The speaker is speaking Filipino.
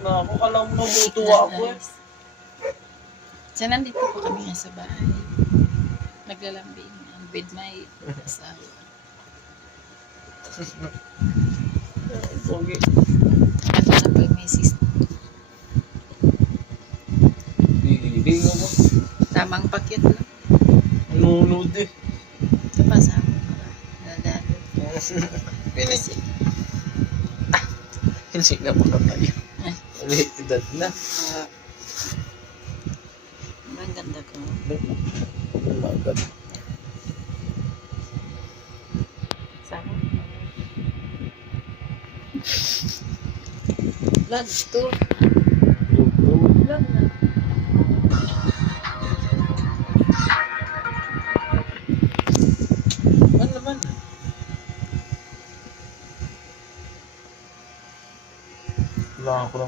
Naku, alam mo, matutuwa ako eh. So, nandito po kami nga sa bahay. Naglalambing. Ang bed may asawa. Okay. At sa pag may sister. Hindi nga ba? Tamang pakyat lang. Nunod eh. Kapasama ko ba? Nadalo. Pinisi. Hindi na po tayo. Edad na. Ang ganda ko. Maganda. Sama. Vlog to.